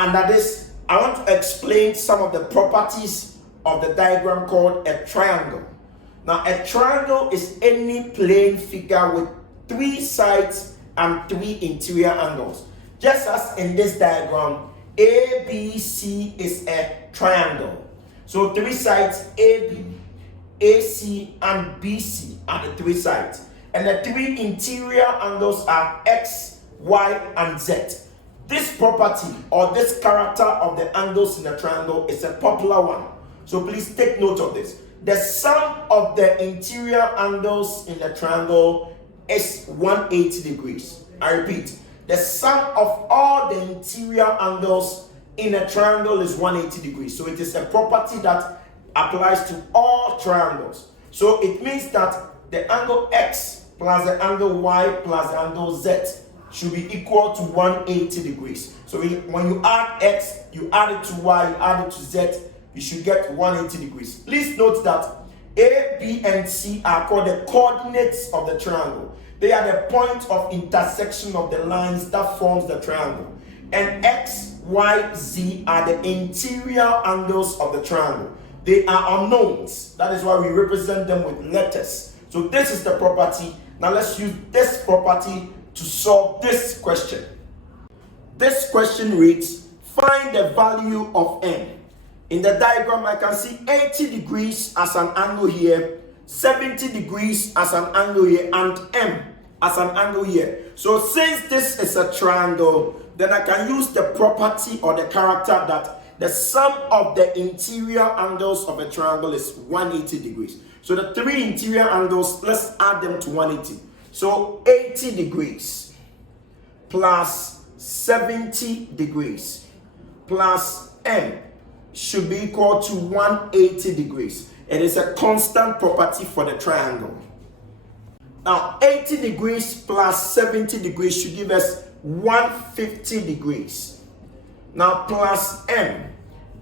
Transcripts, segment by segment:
under this, I want to explain some of the properties of the diagram called a triangle. Now, a triangle is any plane figure with 3 sides and 3 interior angles. Just as in this diagram, ABC is a triangle. So 3 sides, AB, AC, and BC are the 3 sides. And the 3 interior angles are X, Y, and Z. This property or this character of the angles in a triangle is a popular one. So please take note of this. The sum of the interior angles in a triangle is 180 degrees. I repeat, the sum of all the interior angles in a triangle is 180 degrees. So it is a property that applies to all triangles. So it means that the angle X plus the angle Y plus the angle Z should be equal to 180 degrees. So when you add X, you add it to Y, you add it to Z, you should get 180 degrees. Please note that A, B, and C are called the coordinates of the triangle. They are the point of intersection of the lines that forms the triangle. And X, Y, Z are the interior angles of the triangle. They are unknowns. That is why we represent them with letters. So this is the property. Now let's use this property to solve this question. This question reads, find the value of n. In the diagram, I can see 80 degrees as an angle here, 70 degrees as an angle here, and m as an angle here. So since this is a triangle, then I can use the property or the character that the sum of the interior angles of a triangle is 180 degrees. So the 3 interior angles, let's add them to 180. So 80 degrees plus 70 degrees plus m should be equal to 180 degrees. It is a constant property for the triangle. Now 80 degrees plus 70 degrees should give us 150 degrees. Now plus m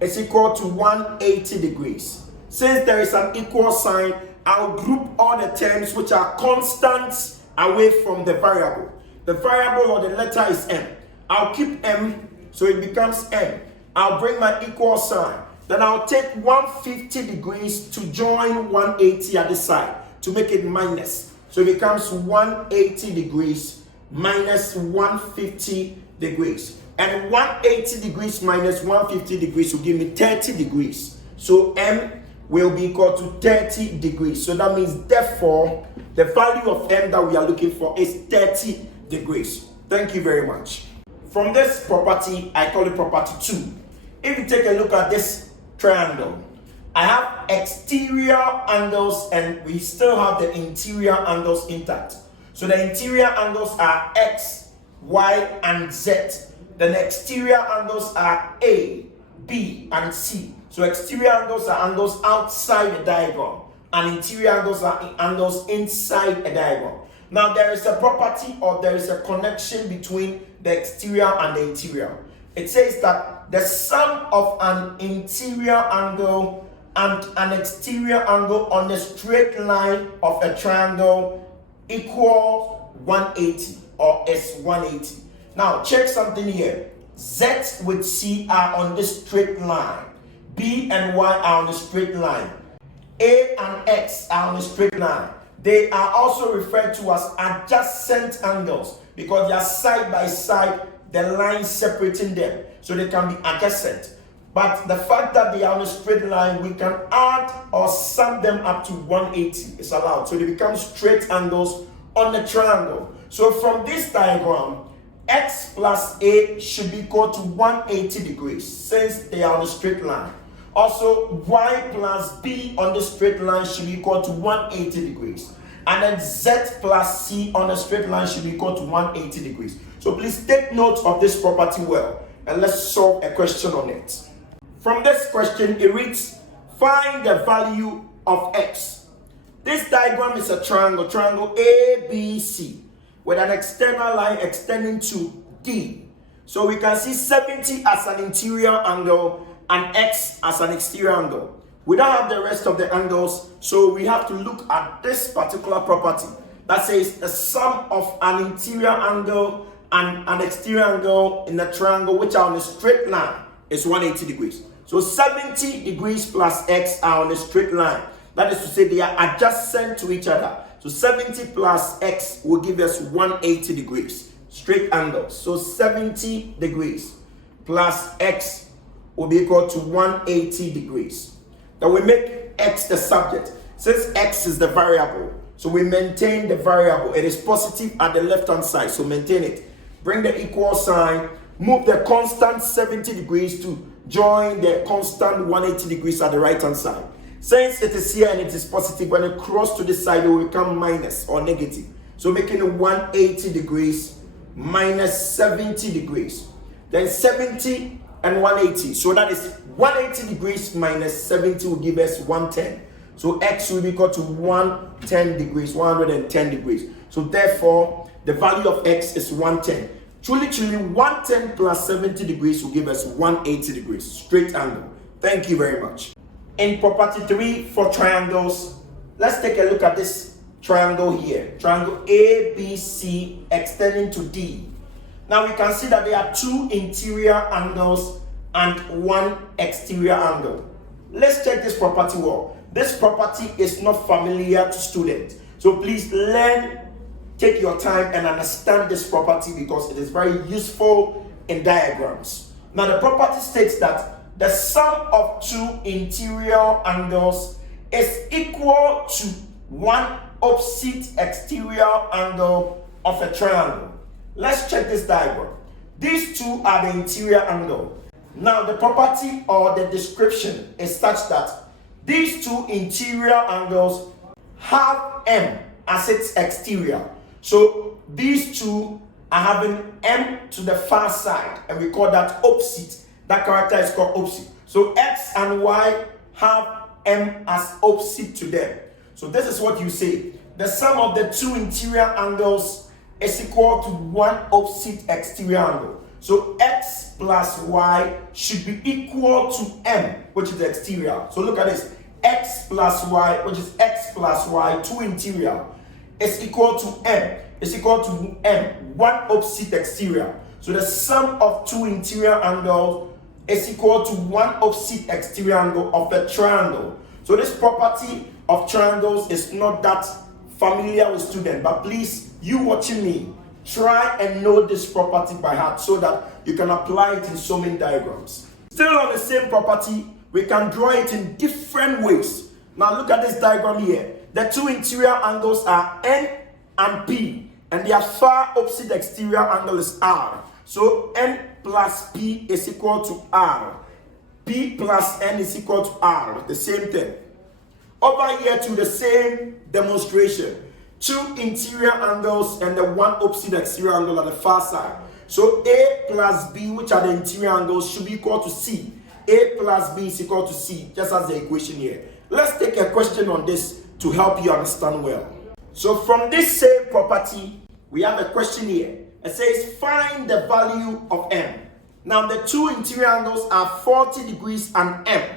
is equal to 180 degrees. Since there is an equal sign, I'll group all the terms which are constants away from the variable. The variable or the letter is m. I'll keep m, so it becomes m. I'll bring my equal sign. Then I'll take 150 degrees to join 180 at this side to make it minus. So it becomes 180 degrees minus 150 degrees. And 180 degrees minus 150 degrees will give me 30 degrees. So m will be equal to 30 degrees. So that means, therefore, the value of m that we are looking for is 30 degrees. Thank you very much. From this property, I call it property 2. If you take a look at this triangle, I have exterior angles and we still have the interior angles intact. So the interior angles are X, Y, and Z. Then the exterior angles are A, B, and C. So exterior angles are angles outside the diagram, and interior angles are angles inside a diagram. Now there is a property or there is a connection between the exterior and the interior. It says that the sum of an interior angle and an exterior angle on the straight line of a triangle equals 180 or is 180. Now check something here. Z with C are on this straight line. B and Y are on the straight line. A and X are on the straight line. They are also referred to as adjacent angles because they are side by side, the line separating them, so they can be adjacent. But the fact that they are on a straight line, we can add or sum them up to 180. It's allowed. So they become straight angles on the triangle. So from this diagram, X plus A should be equal to 180 degrees since they are on a straight line. Also, Y plus B on the straight line should be equal to 180 degrees. And then Z plus C on a straight line should be equal to 180 degrees. So please take note of this property well. And let's solve a question on it. From this question, it reads, find the value of X. This diagram is a triangle ABC, with an external line extending to D. So we can see 70 as an interior angle and X as an exterior angle. We don't have the rest of the angles, so we have to look at this particular property that says the sum of an interior angle and an exterior angle in a triangle which are on a straight line is 180 degrees. So 70 degrees plus x are on a straight line. That is to say they are adjacent to each other. So 70 plus x will give us 180 degrees. Straight angles. So 70 degrees plus x will be equal to 180 degrees. Then we make x the subject. Since x is the variable, so we maintain the variable. It is positive at the left hand side, so maintain it. Bring the equal sign. Move the constant 70 degrees to join the constant 180 degrees at the right hand side. Since it is here and it is positive, when it crosses to this side, it will become minus or negative. So making it 180 degrees minus 70 degrees. Then 70 and 180. So that is 180 degrees minus 70 will give us 110. So x will be equal to 110 degrees, 110 degrees. So therefore, the value of x is 110. Truly, 110 plus 70 degrees will give us 180 degrees. Straight angle. Thank you very much. In property 3 for triangles, let's take a look at this triangle here. Triangle ABC extending to D. Now we can see that there are 2 interior angles and 1 exterior angle. Let's check this property well. This property is not familiar to students. So please take your time and understand this property because it is very useful in diagrams. Now the property states that the sum of 2 interior angles is equal to 1 opposite exterior angle of a triangle. Let's check this diagram. These 2 are the interior angle. Now the property or the description is such that these 2 interior angles have M as its exterior. So these 2 are having M to the far side, and we call that opposite. That character is called opposite. So X and Y have M as opposite to them. So this is what you say. The sum of the 2 interior angles is equal to 1 opposite exterior angle. So X plus Y should be equal to M, which is the exterior. So look at this. X plus Y, which is X plus Y, 2 interior, is equal to M. Is equal to M, 1 opposite exterior. So the sum of 2 interior angles is equal to 1 opposite exterior angle of a triangle. So this property of triangles is not that familiar with students, but please, you watching me, try and know this property by heart so that you can apply it in so many diagrams. Still on the same property, we can draw it in different ways. Now look at this diagram here. The 2 interior angles are N and P, and their far opposite exterior angle is R. So N plus P is equal to R. P plus N is equal to R. The same thing. Over here to the same demonstration. 2 interior angles and the 1 opposite exterior angle at the far side. So A plus B, which are the interior angles, should be equal to C. A plus B is equal to C, just as the equation here. Let's take a question on this to help you understand well. So from this same property, we have a question here. It says find the value of M. Now the 2 interior angles are 40 degrees and M.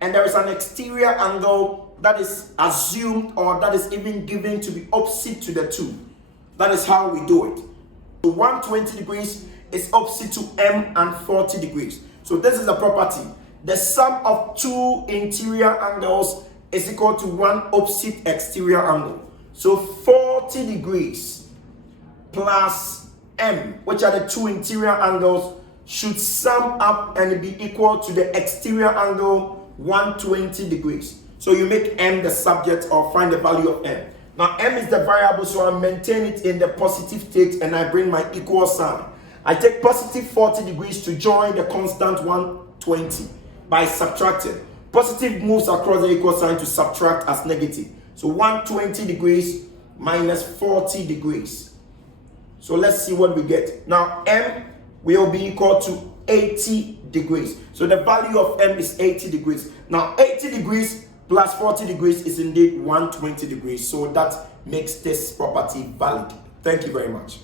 And there is an exterior angle that is assumed or that is even given to be opposite to the 2. That is how we do it. So 120 degrees is opposite to M and 40 degrees. So this is the property. The sum of 2 interior angles is equal to 1 opposite exterior angle. So 40 degrees plus M, which are the 2 interior angles, should sum up and be equal to the exterior angle 120 degrees. So you make M the subject or find the value of M. Now M is the variable, so I maintain it in the positive state and I bring my equal sign. I take positive 40 degrees to join the constant 120 by subtracting. Positive moves across the equal sign to subtract as negative. So 120 degrees minus 40 degrees. So let's see what we get. Now M will be equal to 80 degrees. So the value of M is 80 degrees. Now 80 degrees plus 40 degrees is indeed 120 degrees. So that makes this property valid. Thank you very much.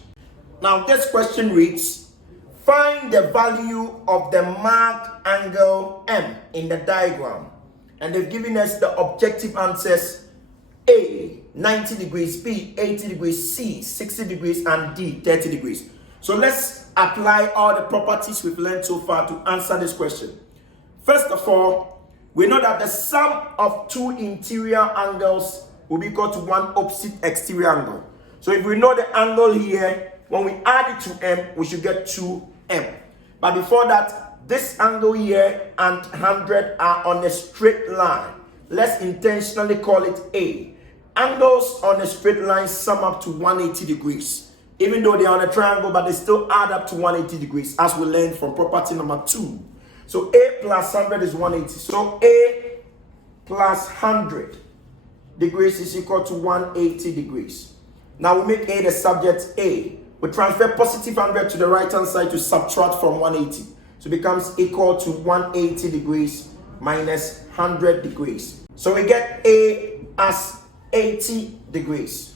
Now this question reads, find the value of the marked angle M in the diagram. And they've given us the objective answers: A, 90 degrees, B, 80 degrees, C, 60 degrees, and D, 30 degrees. So let's apply all the properties we've learned so far to answer this question. First of all, we know that the sum of two interior angles will be equal to one opposite exterior angle. So if we know the angle here, when we add it to m, we should get 2m. But before that, this angle here and 100 are on a straight line. Let's intentionally call it A. Angles on a straight line sum up to 180 degrees. Even though they are on a triangle, but they still add up to 180 degrees, as we learned from property number 2. So A plus 100 is 180. So A plus 100 degrees is equal to 180 degrees. Now we make A the subject A. We transfer positive 100 to the right hand side to subtract from 180. So it becomes equal to 180 degrees minus 100 degrees. So we get A as 80 degrees.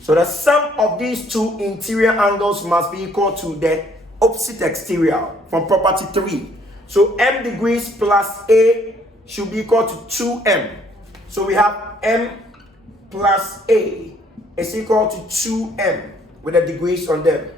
So the sum of these two interior angles must be equal to the opposite exterior from property 3. So m degrees plus A should be equal to 2m. So we have m plus A is equal to 2m with the degrees on them.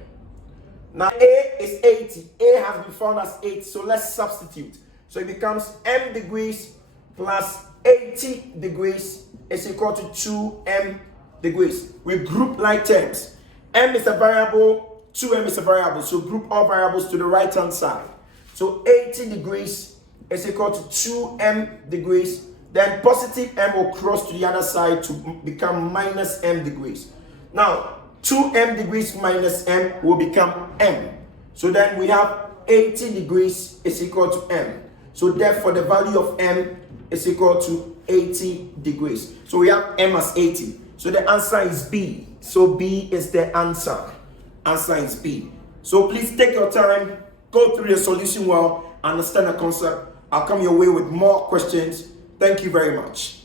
Now A is 80. A has been found as 8. So let's substitute. So it becomes m degrees plus 80 degrees is equal to 2m degrees. We group like terms. M is a variable, 2m is a variable. So group all variables to the right hand side. So 80 degrees is equal to 2m degrees. Then positive m will cross to the other side to become minus m degrees. Now 2m degrees minus m will become m. So then we have 80 degrees is equal to m. So therefore the value of m is equal to 80 degrees. So we have m as 80. So the answer is B. So B is the answer. Answer is B. So please take your time, go through the solution well, understand the concept. I'll come your way with more questions. Thank you very much.